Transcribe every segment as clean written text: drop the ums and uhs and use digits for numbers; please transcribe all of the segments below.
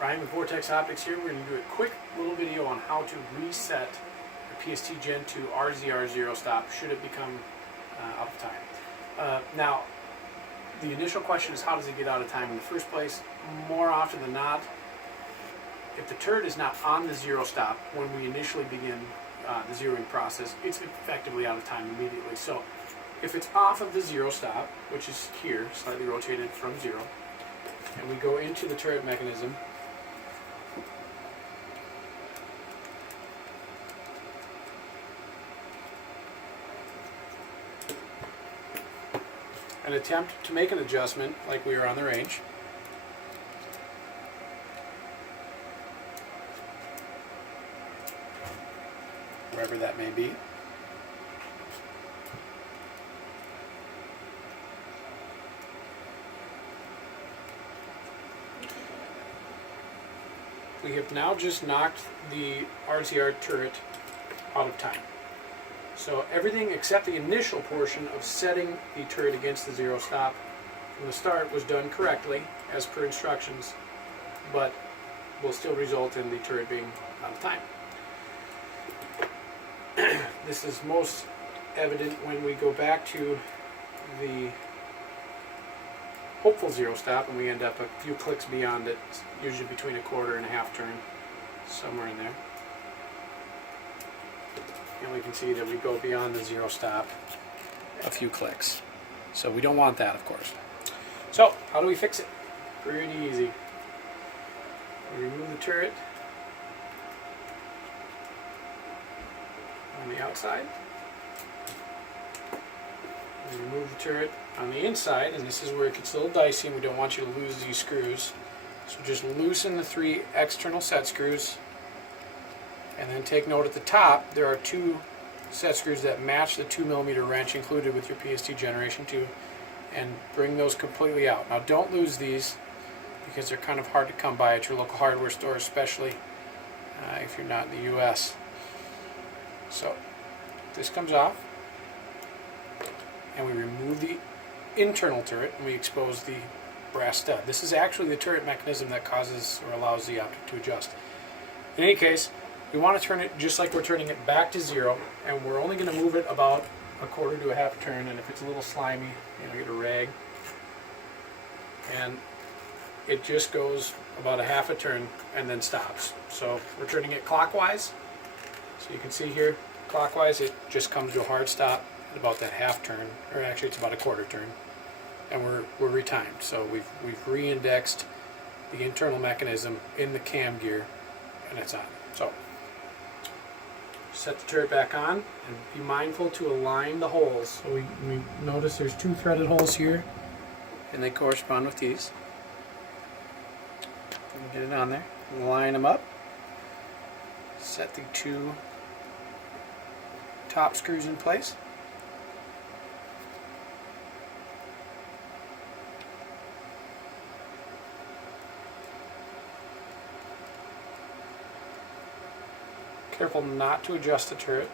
Ryan with Vortex Optics here. We're going to do a quick little video on how to reset the PST Gen 2 RZR0 stop should it become out of time. Now, the initial question is, how does it get out of time in the first place? More often than not, if the turret is not on the zero stop when we initially begin the zeroing process, it's effectively out of time immediately. So if it's off of the zero stop, which is here, slightly rotated from zero, and we go into the turret mechanism, and attempt to make an adjustment like we were on the range. Wherever that may be. We have now just knocked the RZR turret out of time. So everything except the initial portion of setting the turret against the zero stop from the start was done correctly as per instructions, but will still result in the turret being out of time. This is most evident when we go back to the hopeful zero stop and we end up a few clicks beyond it, usually between a quarter and a half turn, somewhere in there. And we can see that we go beyond the zero stop a few clicks. So we don't want that, of course. So how do we fix it? Pretty easy. We remove the turret on the outside. We remove the turret on the inside, and this is where it gets a little dicey and we don't want you to lose these screws. So just loosen the 3 external set screws, and then take note at the top there are 2 set screws that match the 2mm wrench included with your PST Generation 2, and bring those completely out. Now don't lose these because they're kind of hard to come by at your local hardware store, especially if you're not in the US. So this comes off, and we remove the internal turret and we expose the brass stud. This is actually the turret mechanism that causes or allows the optic to adjust. In any case, we want to turn it just like we're turning it back to zero, and we're only going to move it about a quarter to a half turn, and if it's a little slimy, get a rag, and it just goes about a half a turn and then stops. So we're turning it clockwise. So you can see here, clockwise, it just comes to a hard stop at about that half turn, or actually it's about a quarter turn, and we're retimed. So we've re-indexed the internal mechanism in the cam gear, and it's on. So set the turret back on, and be mindful to align the holes. So we notice there's 2 threaded holes here, and they correspond with these. Get it on there, line them up, set the 2 top screws in place. Careful not to adjust the turret.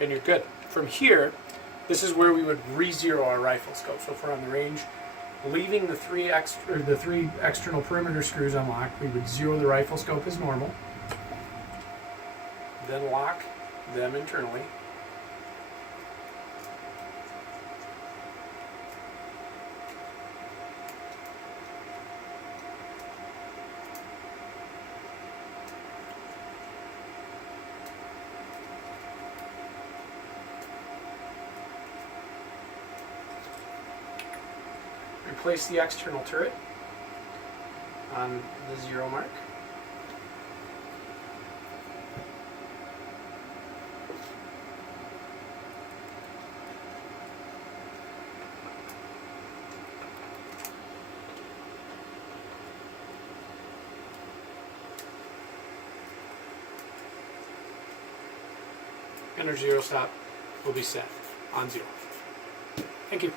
And you're good. From here, this is where we would re-zero our rifle scope. So if we're on the range, leaving the 3 external perimeter screws unlocked, we would zero the rifle scope as normal, then lock them internally. Replace the external turret on the zero mark. And our zero stop will be set on zero. Thank you.